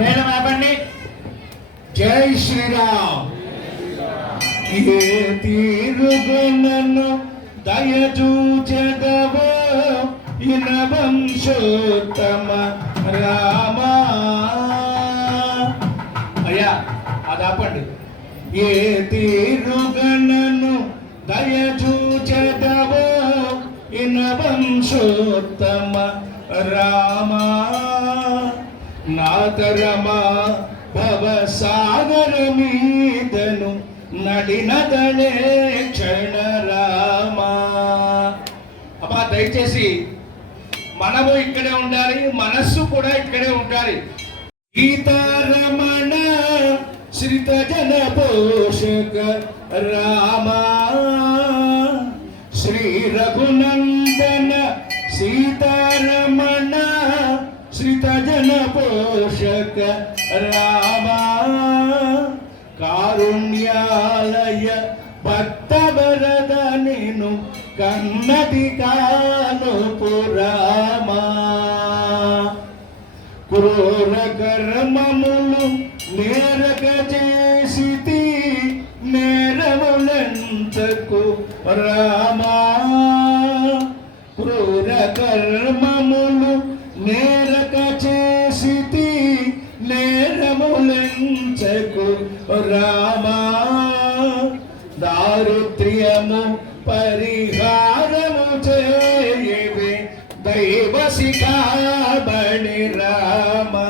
Madam ఆపండి. జై శ్రీరామ్. ఏ తీరుగునను దయచూచెదవో ఇన వంశోత్తమ రామా. అయ్యా అది ఆపండి. ఏ తీరుగునను దయచూచెదవో ఇన వంశోత్తమ రామా. నాతరమా భవసాగర మీదను నడినదనే క్షణ రామా. అబ్బా దయచేసి మనము ఇక్కడే ఉండాలి, మనస్సు కూడా ఇక్కడే ఉండాలి. సీతారమణ శ్రిత జన పోషక రామా. శ్రీ రఘునందన సీతారమణ శ్రిత జన పోషక రామా. కారుణ్యాలయ భక్త వరద నేను కన్నది కాను పురామా. క్రూర కర్మములు నేరక చేసితి నేరములంతకు రామా. క్రూర కర్మములు నేరక చేసితి నేరములంచకు రామా. దారిద్ర్యము పరిహారము చేయవే దైవ శిఖామణి రామా.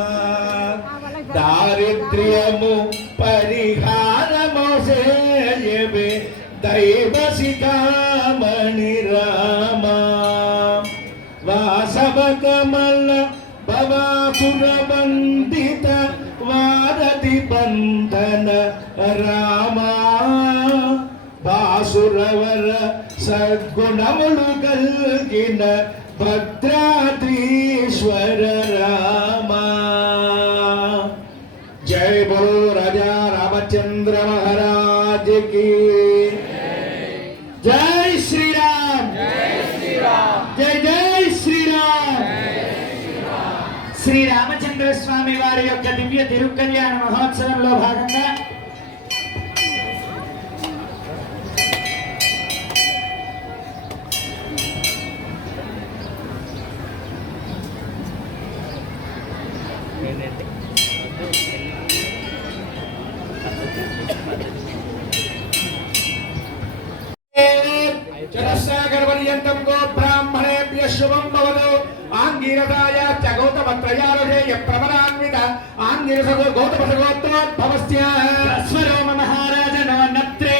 దారిద్ర్యము పరిహారము చేయవే దైవ శిఖామణి రామా. వాసవ కమల భవాసుర బంధిత వారధి బంధన రామా. బాసురవర సద్గుణములు కలిగిన భద్రాద్రీశ్వర రామా. జై బలో రాజా రామచంద్ర మహారాజ్ కి జై శ్రీరామ్. జై జై శ్రీరామ్. శ్రీ రామచంద్ర స్వామి వారి యొక్క దివ్య తిరుకల్యాణ మహోత్సవంలో భాగంగా జనసాగరపర్యంతం గో బ్రాహ్మణేభ్య శుభం భవతు. ఆంగీరసాయ చ గౌతమత్రయారుషేయ ప్రవరాన్విత ఆంగీరసగో గౌతమసగోత్రోద్భవస్య స్వరోమ మహారాజ నవనత్రే.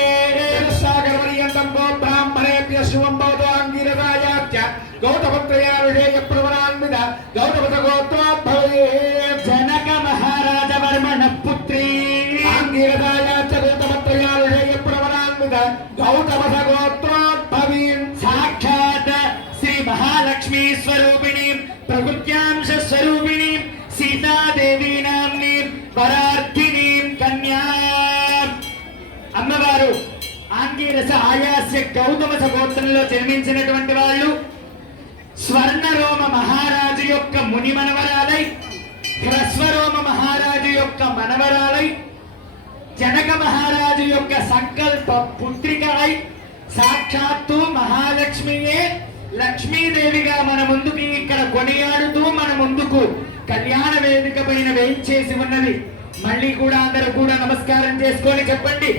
జనసాగరపర్యంతం గో బ్రాహ్మణేభ్య శుభం భవతు. ఆంగీరసాయ చ గౌతమత్రయారుషేయ ప్రవరాన్విత గౌతమసగోత్రోద్భవే. జనక మహారాజ వర్మణ పుత్రీ ఆంగీరసాయ చ గౌతమత్రయారుషేయ ప్రవరాన్విత గౌతమసగోత్రోద్భవీ. సాక్షాత్ శ్రీ మహాలక్ష్మీ స్వరూపిణి ప్రకృత్యాంశ స్వరూపిణి సీతాదేవి నామ్ని పరార్థిని కన్యా. అమ్మవారు ఆంగీరస ఆయాస్య గౌతమ గోత్రంలో జన్మించినటువంటి వాళ్ళు స్వర్ణరోమ మహారాజు యొక్క ముని మనవరాలై, హ్రస్వరోమ మహారాజు యొక్క మనవరాలై, జనక మహారాజు యొక్క సంకల్ప పుత్రికలై సాక్షాత్తు మహాలక్ష్మియే లక్ష్మీదేవిగా మన ముందుకి ఇక్కడ కొనియాడుతూ మన ముందుకు కళ్యాణ వేదిక పైన వేయించేసి ఉన్నది. మళ్ళీ కూడా అందరూ కూడా నమస్కారం చేసుకొని చెప్పండి.